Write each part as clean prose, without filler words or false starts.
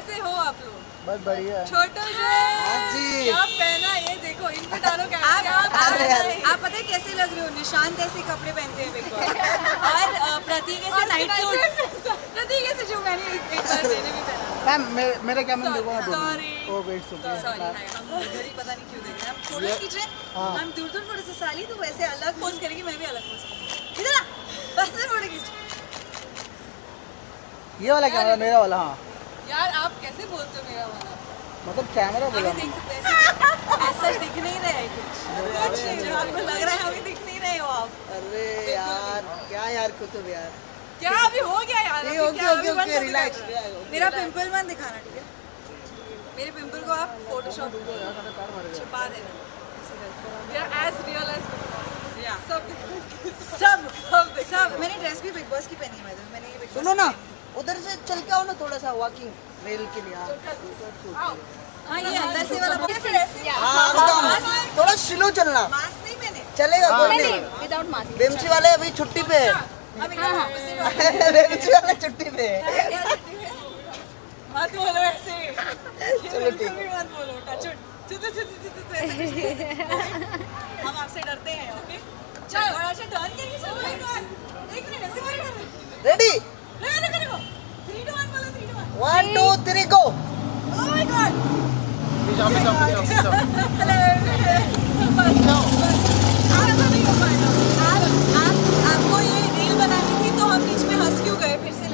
कैसे हो आप लोग? बहुत बढ़िया। छोटू जी क्या पहना ये देखो, इन पे डालो क्या? आप पता है कैसे लग रहे हो? निशांत ऐसे कपड़े पहनते हैं बिग बॉस और प्रतीक ऐसे नाइट सूट। प्रतीक ऐसे जो मैंने एक बार मैंने भी पहना। मैम मेरे कैमरा देखो ना। सॉरी ओ वेट सॉरी, हम इधर ही पता नहीं क्यों देख रहे हैं। हम फोटो खींच रहे हैं, हम दूर दूर फोटो से साली तो वैसे अलग पोज करेगी, मैं भी अलग पोज करूंगी। इधर आ, बस से फोटो खींच। ये वाला कैमरा मेरा वाला। हाँ यार आप कैसे बोलते हो मेरा वाला? मतलब कैमरा बोला। अभी देख तो ऐसा दिख नहीं रहा है कुछ जो आपको लग रहा है, अभी दिख नहीं रहे हो आप। अरे यार क्या यार कुतुब यार, क्या अभी हो गया यार? ये अभी क्या अभी ओके रिलैक्स। मेरा पिंपल मत दिखाना, ठीक है? मेरे पिंपल को आप फोटोशॉप छुपा देना। एज रियल एज सब मैंने ड्रेस भी बिग बॉस की पहनी है। मैंने ये बिग बॉस सुनो ना, उधर से चल के आओ ना थोड़ा सा वॉकिंग रेल के लिए। हाँ ये अंदर से वाला फिर ऐसे थोड़ा स्लो चलना। मास्क नहीं मैंने चलेगा कोई नहीं। Without mask. बेमसी वाले अभी छुट्टी पे है। बेमसी वाले छुट्टी पे है। मत बोलो ऐसे। चलो ठीक है। मत बोलो टच हम आपसे डरते हैं। ओके चल और ऐसे टर्न करके चलो। एक मिनट ऐसे मार कर। रेडी करो 3 2 1 बोलो। 3 2 1 1 2 3 गो। Oh my God. आपको ये रील बनानी थी तो हम बीच में हंस क्यों गए? फिर से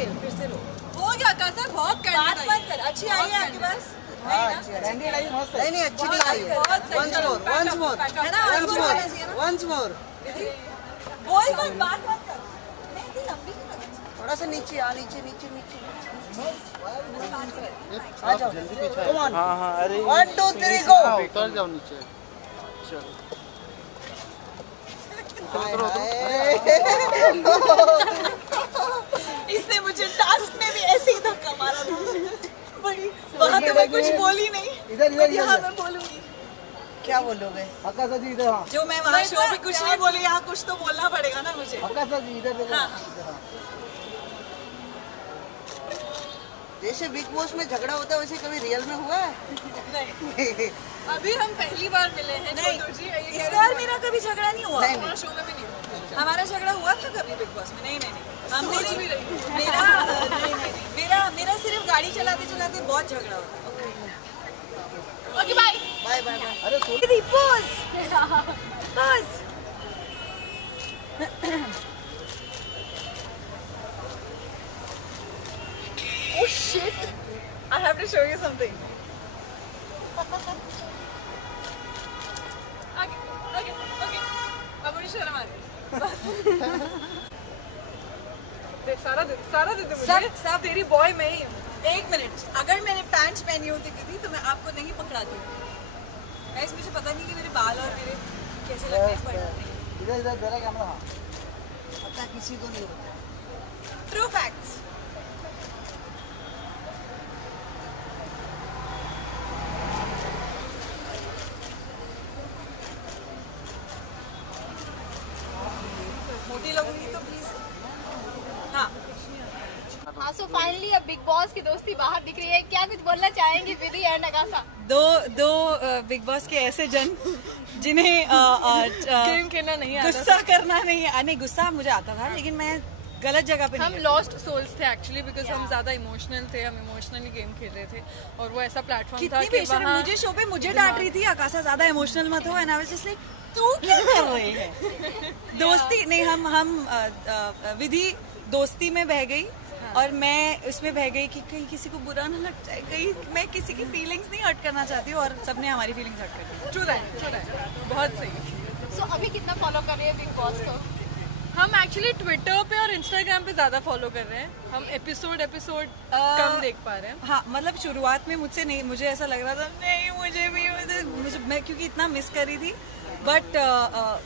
लो। हो गया कैसे? बहुत बात मत कर। अच्छी आई है आपके पास? नहीं अच्छी नहीं आई है। once more है ना? once more बोल मत, बात मत कर। नहीं इतनी लंबी क्यों लगी? थोड़ा सा नीचे आ, नीचे आ जाओ जल्दी पीछे। Come on. हां अरे 1 2 3 गो। उतर जाओ नीचे। चलो इसने मुझे टास्क में भी ऐसे ही धक्का मारा था। बड़ी वहाँ तो मैं कुछ बोली नहीं। इधर यहाँ मैं बोलूंगी। क्या बोलोगे? आकाश जी इधर। हाँ जो मैं वहाँ शो में कुछ नहीं बोली, यहाँ कुछ तो बोलना पड़ेगा ना मुझे। आकाश जी इधर देखो। जैसे बिग बॉस में झगड़ा होता है वैसे कभी रियल में हुआ है? नहीं अभी हम पहली बार मिले हैं। नहीं छोटू जी इस बार मेरा कभी झगड़ा नहीं हुआ। नहीं। शो में भी नहीं हुआ। हमारा झगड़ा हुआ था कभी बिग बॉस में? नहीं हमने सोच भी रही। मेरा सिर्फ गाड़ी चलाते चलाते बहुत झगड़ा होता है। Okay bye bye bye bye. अरे दीदी pose. Oh shit! I have to show you something. Okay. अब मुझे शर्म आ रही है। बस। देख सारा दे दे मुझे। सब तेरी बॉय मैं ही हूँ। 1 मिनट, अगर मैंने पैंट्स पहनी होती दीदी तो मैं आपको नहीं पकड़ाती। गाइस मुझे पता नहीं कि मेरे बाल और मेरे कैसे लगते हैं पर इधर मेरा कैमरा। पता किसी को नहीं होता। True facts. मोटी लगूंगी तो प्लीज। हाँ सो फाइनली अब बिग बॉस की दोस्ती बाहर दिख रही है। क्या कुछ बोलना चाहेंगे विधि एंड आकाशा? दो बिग बॉस के ऐसे जन जिन्हें गेम खेलना नहीं आता। गुस्सा करना नहीं गुस्सा मुझे आता था लेकिन मैं गलत जगह पे हम नहीं। लॉस्ट सोल्स थे एक्चुअली बिकॉज हम ज्यादा इमोशनल थे। हम इमोशनली गेम खेल रहे थे और वो ऐसा प्लेटफॉर्म था कितनी कि बेशर्म। वहाँ मुझे शो पे मुझे डांट रही थी आकाशा ज्यादा इमोशनल मत हो। And I was just like तू क्या कर रही है? दोस्ती नहीं, हम विधि दोस्ती में बह गई और मैं उसमें बह गई कि कहीं किसी को बुरा ना लग जाए, कहीं मैं किसी की फीलिंग्स नहीं हर्ट करना चाहती हूँ और सबने हमारी फीलिंग्स हर्ट कर दी। ट्रू दैट बहुत सही। सो अभी कितना फॉलो कर रही है बिग बॉस को? हम एक्चुअली ट्विटर पे और इंस्टाग्राम पे ज्यादा फॉलो कर रहे हैं। हम एपिसोड कम देख पा रहे हैं। हाँ मतलब शुरुआत में मुझसे नहीं, मुझे ऐसा लग रहा था नहीं मुझे भी मैं क्योंकि इतना मिस कर रही थी। बट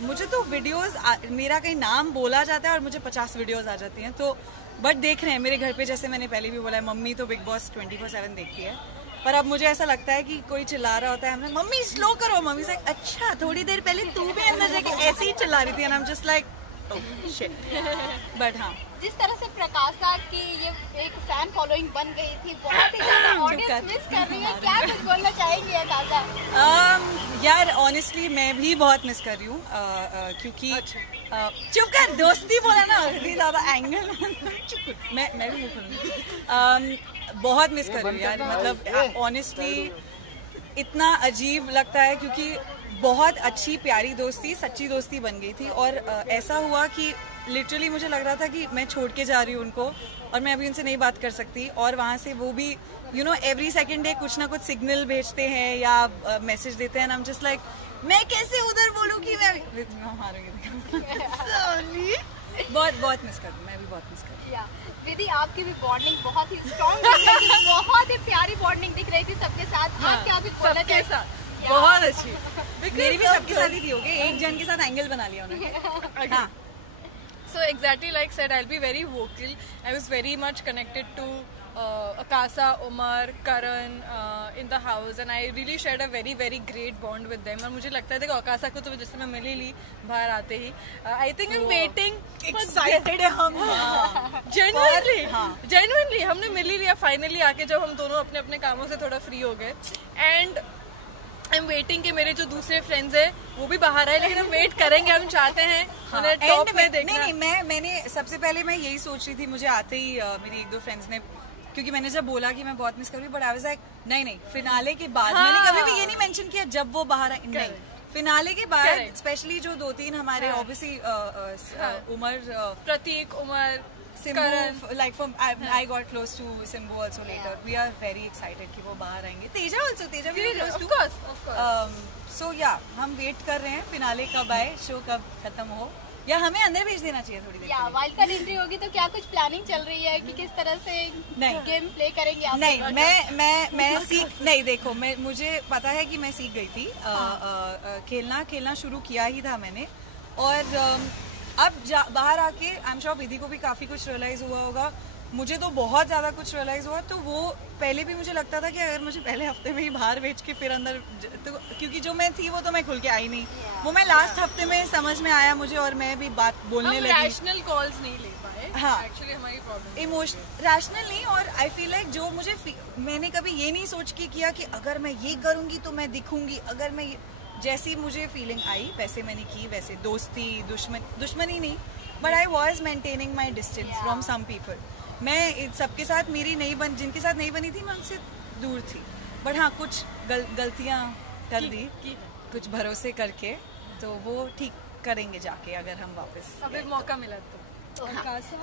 मुझे तो वीडियोस मेरा कहीं नाम बोला जाता है और मुझे 50 वीडियोस आ जाती हैं तो बट देख रहे हैं मेरे घर पे। जैसे मैंने पहले भी बोला है मम्मी तो बिग बॉस 24/7 देखती है पर अब मुझे ऐसा लगता है कि कोई चिल्ला रहा होता है हमने मम्मी स्लो करो। मम्मी से अच्छा थोड़ी देर पहले तू भी अंदर जाके ऐसे ही चिल्ला रही थी and I am just like but हाँ जिस तरह से प्रकाशा की ये एक फैन फॉलोइंग हीरोइन बन गई थी, बहुत ही ज्यादा ऑडियंस मिस कर रही है, क्या कुछ बोलना चाहेंगी अकाशा? यार ऑनेस्टली मैं भी बहुत मिस कर रही हूँ, क्योंकि चुप कर, दोस्ती बोला ना, इतनी ज्यादा एंगल मैं भी बहुत मिस कर रही हूँ यार, मतलब ऑनेस्टली इतना अजीब लगता है, क्योंकि बहुत अच्छी प्यारी दोस्ती, सच्ची दोस्ती बन गई थी, और ऐसा हुआ कि लिटरली मुझे लग रहा था कि मैं छोड़ के जा रही हूँ उनको और मैं अभी उनसे नहीं बात कर सकती, और वहाँ से वो भी you know every second day कुछ ना कुछ सिग्नल भेजते हैं या मैसेज देते हैं, आई एम जस्ट लाइक मैं कैसे उधर बोलूँ कि मैं बहुत मिस कर रही हूँ, मैं भी बहुत मिस कर रही हूँ। विधि, आपकी भी बॉन्डिंग बहुत ही स्ट्रॉन्ग दिख रही थी, बहुत ही प्यारी बॉन्डिंग दिख रही थी सबके साथ, आप क्या कुछ बोलना चाहेंगे? बहुत अच्छी, मेरी भी सबके साथ ही थी, हो गई एक जन के साथ एंगल बना लिया उन्होंने। So exactly like said, I'll be very vocal. I was very much connected to Akasa, Umar, Karan in the house, and I really shared a very very great bond with them. और मुझे लगता है देखो Akasa को तो जैसे मैं मिल ही ली बाहर आते ही, I think I'm waiting. Excited है हम, genuinely हमने मिल ही लिया फाइनली आके, जब हम दोनों अपने अपने कामों से थोड़ा फ्री हो गए, and आई एम वेटिंग कि मेरे जो दूसरे फ्रेंड्स हैं वो भी बाहर आए, लेकिन हम वेट करेंगे, हम चाहते हैं उन्हें टॉप में देखना। नहीं, मैंने सबसे पहले मैं यही सोच रही थी, मुझे आते ही मेरी एक दो फ्रेंड्स ने, क्योंकि मैंने जब बोला कि मैं बहुत मिस कर रही हूँ, बट आई वाज लाइक नहीं फिनाले के बाद, मैंने कभी भी ये नहीं मेंशन किया जब वो बाहर आए, नहीं फिनाले के बाद, स्पेशली जो 2-3 हमारे obviously Umar, Prateek, Umar, Simbu, like from I got close to Simbu also later. We are very excited कि वो बाहर आएंगे. Teja also, Teja we are close to. Of course. So yeah, हम वेट कर रहे हैं फिनाले कब आए, शो कब खत्म हो, या हमें अंदर भेज देना चाहिए थोड़ी देर। वाइल्ड कार्ड एंट्री होगी तो क्या कुछ प्लानिंग चल रही है कि किस तरह से गेम प्ले करेंगे आप? नहीं, मैं सीख नहीं, देखो मुझे पता है कि मैं सीख गई थी, खेलना शुरू किया ही था मैंने, और अब बाहर आके आई एम श्योर विधि को भी काफी कुछ रियलाइज हुआ होगा, मुझे तो बहुत ज्यादा कुछ रियलाइज हुआ। तो वो पहले भी मुझे लगता था कि अगर मुझे पहले हफ्ते में ही बाहर भेज के फिर अंदर, तो क्योंकि जो मैं थी वो तो मैं खुल के आई नहीं, वो मैं लास्ट हफ्ते में समझ में आया मुझे, और मैं भी बात बोलने लगी। रैशनल कॉल्स नहीं ले पाए, हाँ एक्चुअली हमारी प्रॉब्लम इमोशनल रैशनल नहीं, और आई फील लाइक जो मुझे मैंने कभी ये नहीं सोच के किया कि अगर मैं ये करूंगी तो मैं दिखूंगी, अगर मैं जैसी मुझे फीलिंग आई वैसे मैंने की, वैसे दोस्ती दुश्मनी नहीं, but I was maintaining my distance from some people. मैं सबके साथ मेरी जिनके साथ नहीं बनी थी मैं उनसे दूर थी, बट हाँ कुछ गलतियाँ कर दी कुछ भरोसे करके, तो वो ठीक करेंगे जाके अगर हम वापस अभी मौका मिला तो।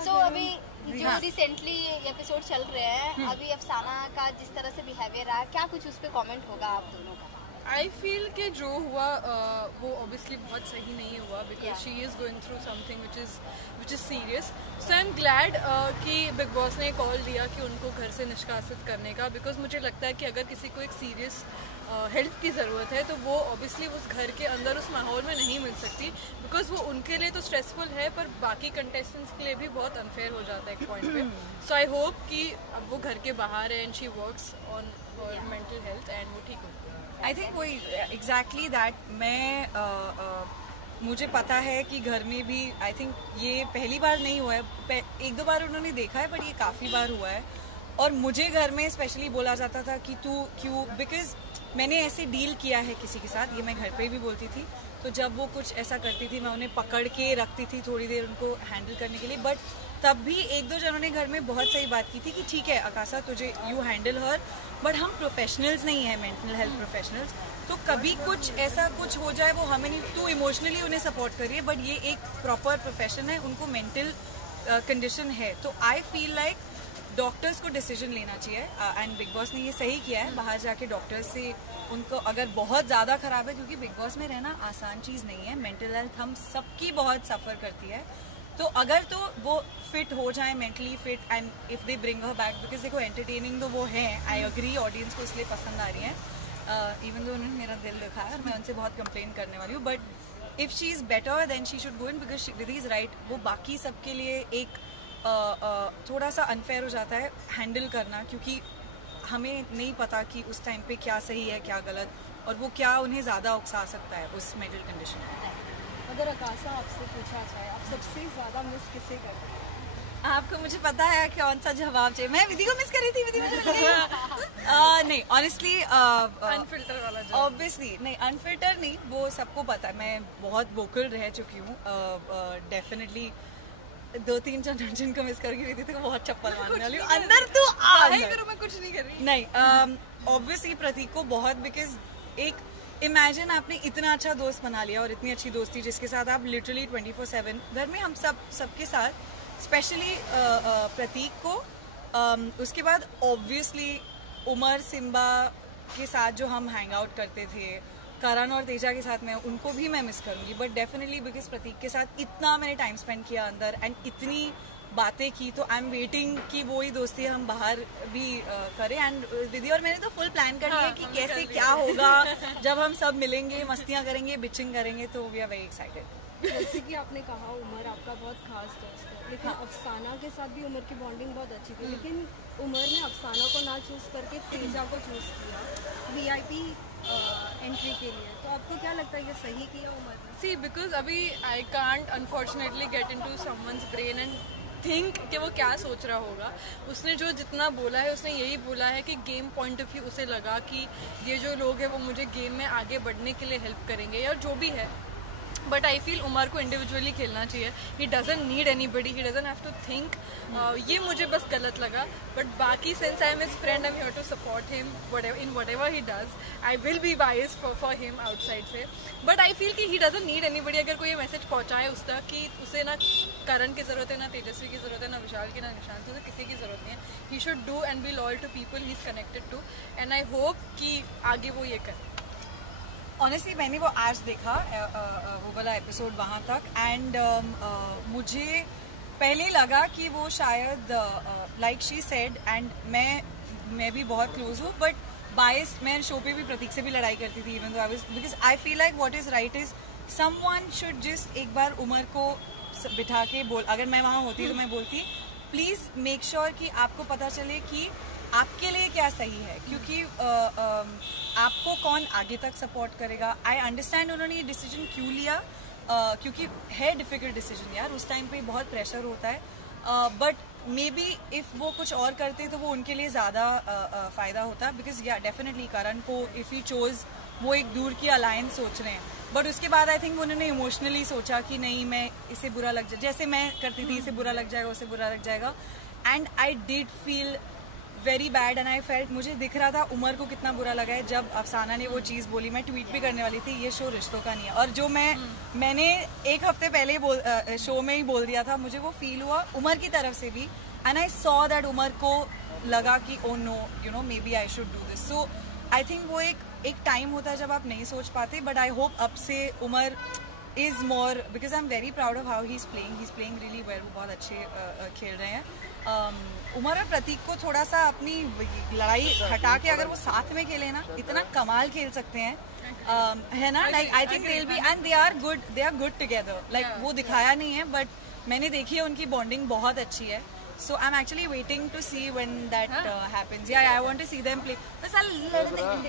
सो अभी जो रिसेंटली एपिसोड चल रहे हैं, अभी अफसाना का जिस तरह से बिहेवियर रहा, क्या कुछ उस पर कॉमेंट होगा आप दोनों का? आई फील कि जो हुआ वो ऑब्वियसली बहुत सही नहीं हुआ, because she is going through something which is serious. So I am glad कि बिग बॉस ने कॉल दिया कि उनको घर से निष्कासित करने का, बिकॉज मुझे लगता है कि अगर किसी को एक सीरियस हेल्प की ज़रूरत है तो वो ऑब्वियसली उस घर के अंदर उस माहौल में नहीं मिल सकती, बिकॉज वो उनके लिए तो स्ट्रेसफुल है, पर बाकी कंटेस्टेंट्स के लिए भी बहुत अनफेयर हो जाता है एक पॉइंट पे। सो आई होप कि अब वो घर के बाहर है and she works on mental health and वो ठीक होगी। आई थिंक वही एग्जैक्टली दैट, मुझे पता है कि घर में भी आई थिंक ये पहली बार नहीं हुआ है, 1-2 बार उन्होंने देखा है, बट ये काफ़ी बार हुआ है, और मुझे घर में स्पेशली बोला जाता था कि तू क्यों, बिकॉज मैंने ऐसे डील किया है किसी के साथ, ये मैं घर पे भी बोलती थी, तो जब वो कुछ ऐसा करती थी मैं उन्हें पकड़ के रखती थी थोड़ी देर उनको हैंडल करने के लिए, बट तब भी 1-2 जनों ने घर में बहुत सही बात की थी कि ठीक है आकाशा तुझे यू हैंडल हर, बट हम प्रोफेशनल्स नहीं है, मेंटल हेल्थ प्रोफेशनल्स, तो कभी कुछ ऐसा कुछ हो जाए वो हमें नहीं, तू इमोशनली उन्हें सपोर्ट करिए, बट ये एक प्रॉपर प्रोफेशन है, उनको मेंटल कंडीशन है, तो आई फील लाइक डॉक्टर्स को डिसीजन लेना चाहिए, एंड बिग बॉस ने ये सही किया है, बाहर जाके डॉक्टर्स से उनको अगर बहुत ज़्यादा ख़राब है, क्योंकि बिग बॉस में रहना आसान चीज़ नहीं है, मेंटल हेल्थ हम सबकी बहुत सफ़र करती है, तो अगर तो वो फिट हो जाए mentally fit, and if they bring her back, because देखो एंटरटेनिंग तो वो है, आई अग्री, ऑडियंस को इसलिए पसंद आ रही है, इवन दो उन्होंने मेरा दिल दिखा है और मैं उनसे बहुत कंप्लेन करने वाली हूँ, but if she is better than she should go in, because Vidhi is right, वो बाकी सबके लिए एक थोड़ा सा अनफेयर हो जाता है हैंडल करना, क्योंकि हमें नहीं पता कि उस टाइम पे क्या सही है क्या गलत, और वो क्या उन्हें ज़्यादा उकसा सकता है उस मेंटल कंडीशन में। अगर आकाशा आपसे पूछा जाए आप सबसे ज़्यादा मिस किसे करते हैं? आपको मुझे पता है कौन सा जवाब चाहिए। मैं विधि को मिस कर रही थी, विधि मुझे नहीं ऑनेस्टली अनफिल्टर वाला जवाब। ऑब्वियसली नहीं, अनफिल्टर नहीं, वो सबको पता है। मैं बहुत वोकल रह चुकी हूँ, डेफिनेटली 2-3 जन को मिस करके विधि तो बहुत चप्पल मारने वाली हूँ अंदर तो करो, मैं कुछ नहीं कर रही। नहीं ऑब्वियसली प्रतीक को बहुत, बिकॉज एक इमेजिन आपने इतना अच्छा दोस्त बना लिया और इतनी अच्छी दोस्ती जिसके साथ आप लिटरली 24/7 घर में हम सबके साथ, स्पेशली प्रतीक को, उसके बाद ऑब्वियसली उमर सिम्बा के साथ जो हम हैंग आउट करते थे, करण और तेजा के साथ, मैं उनको भी मैं मिस करूंगी, बट डेफिनेटली बिकॉज प्रतीक के साथ इतना मैंने टाइम स्पेंड किया अंदर एंड इतनी बातें की, तो आई एम वेटिंग कि वो ही दोस्ती हम बाहर भी करें। एंड दीदी और मैंने तो फुल प्लान कर लिया कि कैसे क्या होगा जब हम सब मिलेंगे, मस्तियाँ करेंगे, बिचिंग करेंगे, तो वी आर वेरी एक्साइटेड। जैसे कि आपने कहा उमर आपका बहुत खास दोस्त है, लेकिन अफसाना के साथ भी उमर की बॉन्डिंग बहुत अच्छी थी, लेकिन उमर ने अफसाना को ना चूज करके तेजा को चूज किया VIP एंट्री के लिए, तो आपको क्या लगता है ये सही किया उमर ने? सी बिकॉज अभी I can't unfortunately get into someone's brain and think कि वो क्या सोच रहा होगा। उसने जो जितना बोला है उसने यही बोला है कि गेम पॉइंट ऑफ व्यू उसे लगा कि ये जो लोग हैं वो मुझे गेम में आगे बढ़ने के लिए हेल्प करेंगे या जो भी है। बट आई फील उमर को इंडिविजुअली खेलना चाहिए, he doesn't need anybody, he doesn't have to think. ये मुझे बस गलत लगा, बट बाकी since I am his friend I am here to support him in whatever he does. I will be biased for him outside से, but I feel कि he doesn't need anybody. अगर कोई ये मैसेज पहुंचाए उस तक कि उसे ना करण की ज़रूरत है, ना तेजस्वी की ज़रूरत है, ना विशाल की, ना निशांत, उसे किसी की ज़रूरत नहीं है। He should do and be loyal to people he is connected to, and I hope कि आगे वो ये करे। ऑनेस्टली मैंने वो आज देखा वो वाला एपिसोड वहाँ तक, एंड मुझे पहले लगा कि वो शायद लाइक शी सेड, एंड मैं भी बहुत क्लोज हूँ, बट बायस्ड, मैं शो पे भी प्रतीक से भी लड़ाई करती थी, even though I was, because I feel like what is right is someone should just एक बार उमर को बिठा के बोल, अगर मैं वहाँ होती तो मैं बोलती प्लीज मेक श्योर कि आपको पता चले कि आपके लिए क्या सही है, क्योंकि आपको कौन आगे तक सपोर्ट करेगा। आई अंडरस्टैंड उन्होंने ये डिसीजन क्यों लिया, क्योंकि है डिफिकल्ट डिसीजन यार, उस टाइम पे बहुत प्रेशर होता है, बट मे बी इफ वो कुछ और करते तो वो उनके लिए ज़्यादा फ़ायदा होता, बिकॉज या डेफिनेटली करण को इफ़ ही चोज, वो एक दूर की अलायंस सोच रहे हैं, बट उसके बाद आई थिंक उन्होंने इमोशनली सोचा कि नहीं, मैं इसे बुरा लग जाए, जैसे मैं करती थी, इसे बुरा लग जाएगा, उसे बुरा लग जाएगा, and I did feel very bad and I felt, मुझे दिख रहा था उमर को कितना बुरा लगा है जब अफसाना ने वो चीज़ बोली। मैं ट्वीट भी करने वाली थी, ये शो रिश्तों का नहीं है, और जो मैंने एक हफ्ते पहले शो में ही बोल दिया था, मुझे वो फील हुआ उमर की तरफ से भी, and I saw that Umar को लगा कि oh no, you know, maybe I should do this. So I think वो एक टाइम होता है जब आप नहीं सोच पाते, बट आई होप अब से Umar is more, because I am very proud of how he is playing really well, वो बहुत अच्छे खेल रहे हैं। उमर और प्रतीक को थोड़ा सा अपनी लड़ाई हटा के अगर वो साथ में खेले ना, इतना कमाल खेल सकते हैं, है ना, like I think they will be, and they are good together, like वो दिखाया नहीं है बट मैंने देखी है उनकी बॉन्डिंग बहुत अच्छी है। So I'm actually waiting to see when that happens. Yeah, I want to see them play. बस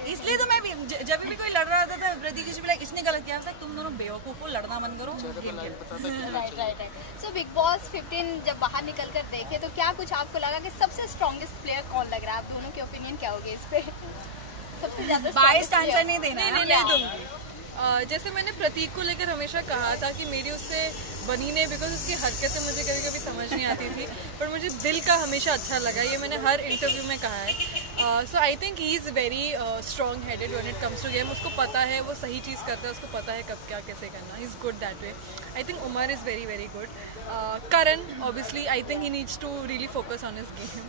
इसलिए तो मैं भी जब भी कोई लड़ रहा था प्रतीक जी भी लाइक इसने गलत किया, तुम दोनों बेवकूफ हो, लड़ना बंद करो, गेम खेलो। राइट। सो बिग बॉस 15 जब बाहर निकल कर देखे तो क्या कुछ आपको लगा कि सबसे स्ट्रॉन्गेस्ट प्लेयर कौन लग रहा है? आप दोनों के ओपिनियन क्या होगे इस पे? सबसे ज्यादा बायस्ड आंसर नहीं देना, नहीं दूंगी। जैसे मैंने प्रतीक को लेकर हमेशा कहा था कि मेरी उससे बनी नहीं, बिकॉज उसकी हरकतें मुझे कभी कभी समझ नहीं आती थी, पर मुझे दिल का हमेशा अच्छा लगा, ये मैंने हर इंटरव्यू में कहा है। So I think he is very strong headed when it comes to game, उसको पता है वो सही चीज़ करता है, उसको पता है कब क्या कैसे करना, he is good that way. I think Umar is very very good. Karan obviously I think he needs to really focus on his game.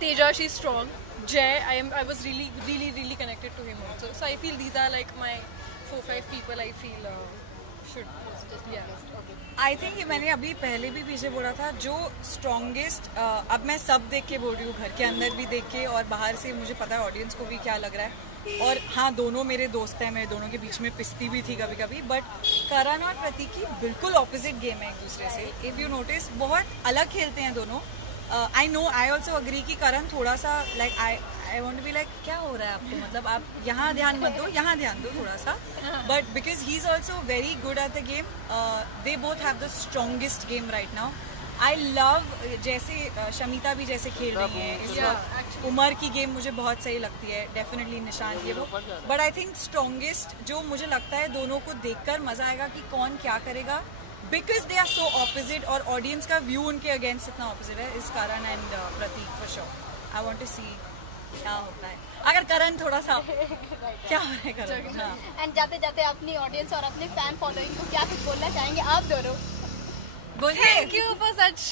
Teja, she's strong. Jay, I was really connected to him also. So I feel these are like my 4-5 people I feel should just I think मैंने अभी पहले भी पीछे बोला था, जो strongest, अब मैं सब देख के बोल रही हूँ, घर के अंदर भी देख के और बाहर से, मुझे पता है ऑडियंस को भी क्या लग रहा है, और हाँ दोनों मेरे दोस्त हैं, मेरे दोनों के बीच में पिसती भी थी कभी कभी, बट करण और प्रतीक की बिल्कुल ऑपोजिट गेम है एक दूसरे से। इफ़ यू नोटिस बहुत अलग खेलते हैं दोनों। I know, I also agree कि करण थोड़ा सा like I want to be like क्या हो रहा है आपको, मतलब आप यहाँ ध्यान मत दो, यहाँ ध्यान दो थोड़ा सा. But because he is also very good at the game, they both have the strongest game right now. I love जैसे शमिता भी जैसे खेल रही है इस वक्त. उमर की गेम मुझे बहुत सही लगती है, डेफिनेटली निशान ये वो. बट आई थिंक स्ट्रॉन्गेस्ट जो मुझे लगता है दोनों को देखकर मजा आएगा कि कौन क्या करेगा, because they are so opposite और ऑडियंस का व्यू उनके अगेंस्ट इतना ऑपोजिट है. इस Karan and Prateek for sure. I want to see क्या होता है. अगर करण थोड़ा सा क्या हो रहा है करण. एंड जाते जाते अपनी ऑडियंस और अपने फैन फॉलोइंग को क्या कुछ बोलना चाहेंगे आप दोनों? Thank you for such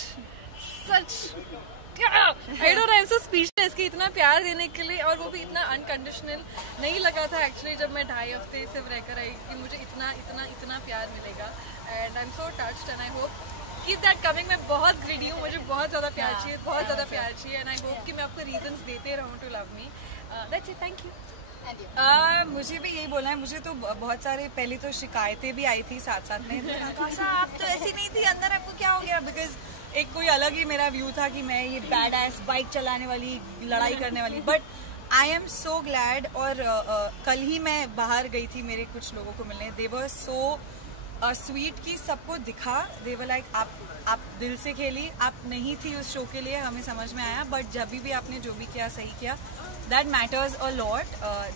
I don't know, I'm so speechless कि इतना प्यार देने के लिए, और वो भी इतना अनकंडीशनल. नहीं लगा था एक्चुअली जब मैं 2.5 हफ्ते सिर्फ रहकर आई कि मुझे इतना इतना इतना प्यार मिलेगा. And I am so touched and I hope keep that coming. मैं बहुत ग्रीडी हूँ, मुझे बहुत ज़्यादा प्यार चाहिए, बहुत ज़्यादा प्यार चाहिए. एंड आई होप कि मैं आपको रीजंस देते रहूँ to love me. That's it. Thank you. मुझे भी यही बोलना है. मुझे तो बहुत सारे पहले तो शिकायतें भी आई थी साथ साथ में, आप तो ऐसी नहीं थी, अंदर आपको क्या हो गया. बिकॉज एक कोई अलग ही मेरा व्यू था कि मैं ये बैड एस बाइक चलाने वाली, लड़ाई करने वाली. But I am so glad. और कल ही मैं बाहर गई थी मेरे कुछ लोगों को मिलने. दे वर सो स्वीट की सबको दिखा. दे वर लाइक आप दिल से खेली, आप नहीं थी उस शो के लिए, हमें समझ में आया. बट जब भी आपने जो भी किया सही किया. दैट मैटर्स अ लॉट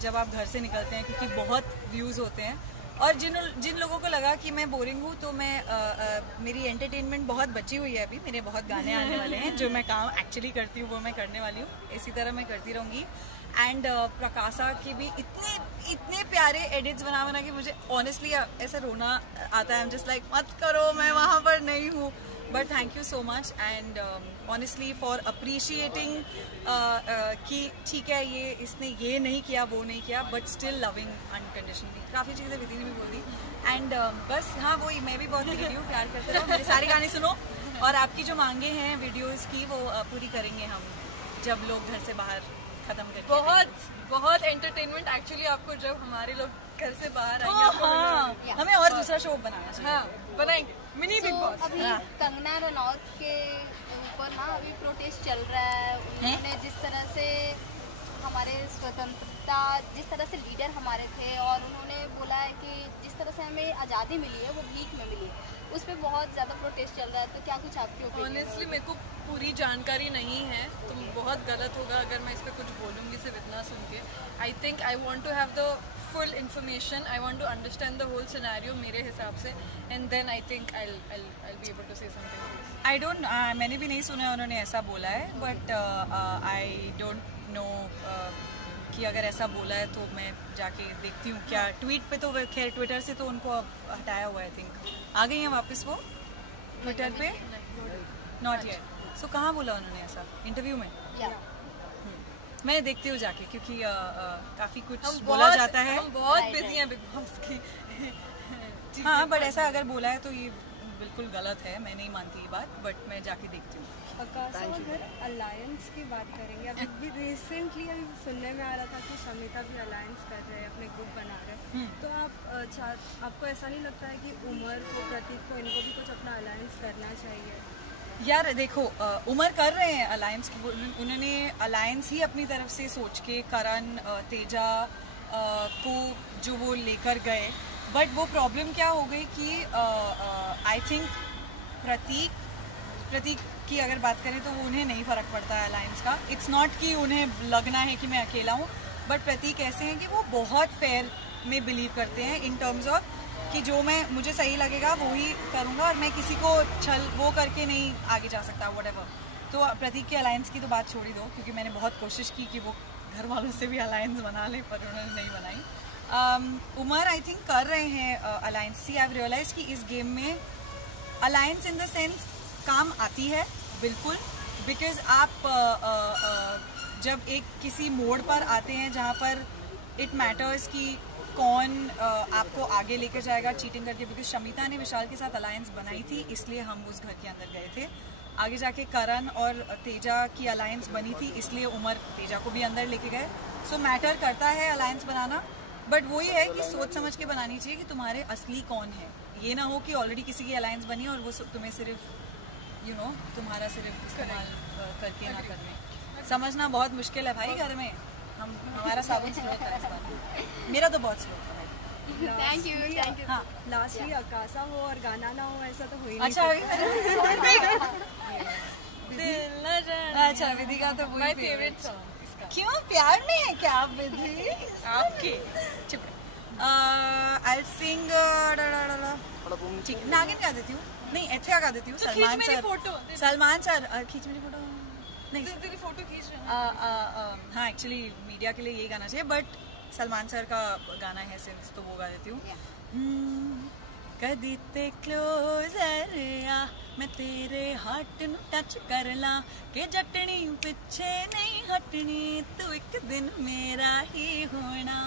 जब आप घर से निकलते हैं, क्योंकि बहुत व्यूज़ होते हैं. और जिन लोगों को लगा कि मैं बोरिंग हूँ, तो मैं मेरी एंटरटेनमें बहुत बची हुई है. अभी मेरे बहुत गाने आने वाले हैं, जो मैं काम एक्चुअली करती हूँ वो मैं करने वाली हूँ. इसी तरह मैं करती रहूँगी. एंड प्रकाशा की भी इतने प्यारे एडिट्स बना के मुझे ऑनेस्टली ऐसा रोना आता है. आई एम जस्ट लाइक मत करो, मैं वहाँ पर नहीं हूँ. But thank you so much and honestly for appreciating कि ठीक है ये इसने ये नहीं किया वो नहीं किया, बट स्टिल लविंग अनकंडीशनली. काफ़ी चीज़ें विधि ने भी बोल दी. एंड बस हाँ वही, मैं भी बहुत ग्रीडी हूँ. प्यार करते रहो, मेरे सारे गाने सुनो, और आपकी जो मांगे हैं वीडियोस की वो पूरी करेंगे हम जब लोग घर से बाहर खत्म करके. बहुत एंटरटेनमेंट एक्चुअली आपको जब हमारे लोग घर से बाहर आएंगे. हाँ, हमें और दूसरा शो बनाना चाहिए. हाँ बनाएंगे, मिनी बिग बॉस. अभी कंगना रनौत के ऊपर ना अभी प्रोटेस्ट चल रहा है. उन्होंने जिस तरह से हमारे स्वतंत्रता, जिस तरह से लीडर हमारे थे, और उन्होंने बोला है कि जिस तरह से हमें आज़ादी मिली है वो भीख में मिली है, उस पर बहुत ज़्यादा प्रोटेस्ट चल रहा है. तो क्या कुछ आपकी ओपिनियन? ऑनेस्टली मेरे को पूरी जानकारी नहीं है, तो बहुत गलत होगा अगर मैं इस पर कुछ बोलूँगी सिर्फ इतना सुन के. I think I want to have the full information. I want to understand the whole scenario मेरे हिसाब से, and then I think I be able to say something. I don't मैंने भी नहीं सुना उन्होंने ऐसा बोला है. बट आई डोंट नो कि अगर ऐसा बोला है तो मैं जाके देखती हूँ क्या. ट्वीट पे तो खैर ट्विटर से तो उनको हटाया हुआ है. आई थिंक आ गई हैं वापस वो ट्विटर पे. Not yet. सो कहाँ बोला उन्होंने ऐसा? इंटरव्यू में? मैं देखती हूँ जाके, क्योंकि काफी कुछ बोला जाता है. हम बहुत बिजी हैं बिग बॉस की. हाँ बट ऐसा अगर बोला है तो ये बिल्कुल गलत है. मैं नहीं मानती ये बात, बट मैं जाके देखती हूँ. अगर अलायंस की बात करेंगे, अभी रिसेंटली अभी सुनने में आ रहा था कि शमिता भी अलायंस कर रहे हैं, अपने ग्रुप बना रहे हैं. तो आपको ऐसा नहीं लगता है कि उमर को, प्रतीक को, इनको भी कुछ अपना अलायंस करना चाहिए? यार देखो, उमर कर रहे हैं अलायंस. उन्होंने अलायंस ही अपनी तरफ से सोच के करण, तेजा को जो वो लेकर गए. बट वो प्रॉब्लम क्या हो गई कि आई थिंक प्रतीक की अगर बात करें तो वो उन्हें नहीं फ़र्क पड़ता है अलायंस का. इट्स नॉट कि उन्हें लगना है कि मैं अकेला हूँ, बट प्रतीक ऐसे हैं कि वो बहुत फेयर में बिलीव करते हैं इन टर्म्स ऑफ कि जो मुझे सही लगेगा वो ही करूँगा, और मैं किसी को छल वो करके नहीं आगे जा सकता व्हाटएवर. तो प्रतीक के अलायंस की तो बात छोड़ ही दो, क्योंकि मैंने बहुत कोशिश की कि वो घर वालों से भी अलायंस बना लें, पर उन्होंने नहीं बनाई. उमर आई थिंक कर रहे हैं alliance. See I have realize कि इस गेम में अलायंस इन द सेंस काम आती है बिल्कुल. बिकॉज आप जब एक किसी मोड़ पर आते हैं जहाँ पर इट मैटर्स कि कौन आपको आगे लेकर जाएगा चीटिंग करके. बिकॉज शमिता ने विशाल के साथ अलायंस बनाई थी, इसलिए हम उस घर के अंदर गए थे. आगे जाके करण और तेजा की अलायंस बनी थी, इसलिए उमर तेजा को भी अंदर लेके गए. सो मैटर करता है अलायंस बनाना, बट वही है कि सोच समझ के बनानी चाहिए कि तुम्हारे असली कौन है. ये ना हो कि ऑलरेडी किसी की अलायंस बनी और वो तुम्हें सिर्फ तुम्हारा सिर्फ इस्तेमाल करके ना करने. समझना बहुत मुश्किल है भाई घर में. हमारा सावन स्लो था इस बार, मेरा तो बहुत स्लो था। थैंक यू हाँ लास्टली अकासा हो और गाना ना हो ऐसा तो हो ही नहीं अच्छा अच्छा विधि का तो माय फेवरेट सॉन्ग इसका। क्यों प्यार में है क्या आप विधि? आपके चुप आई सिंग ठीक नागिन गा देती हूँ, नहीं एथिया गा देती हूँ। तो सलमान खींच मेरी सर फोटो। सलमान सर खींच मेरी फोटो नहीं तेरी फोटो खींच रहे हैं। हाँ एक्चुअली मीडिया के लिए यही गाना चाहिए, बट सलमान सर का गाना है सिंस तो वो गा देती हूँ। कदी ते क्लोजर आ मैं तेरे हार्ट नु टच कर ला के जटनी पिछे नहीं हटनी तू एक दिन मेरा ही होना।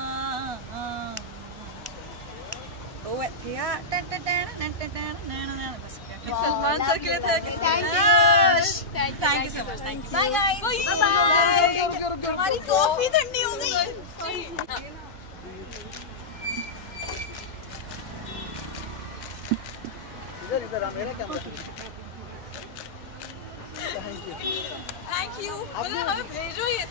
ओ एथिया सलमान सर के लिए था। Thank you so much, thank you, bye guys, हमारी कॉफी ठंडी हो गई। इधर मेरा कैमरा। थैंक यू, हमें भेजो ये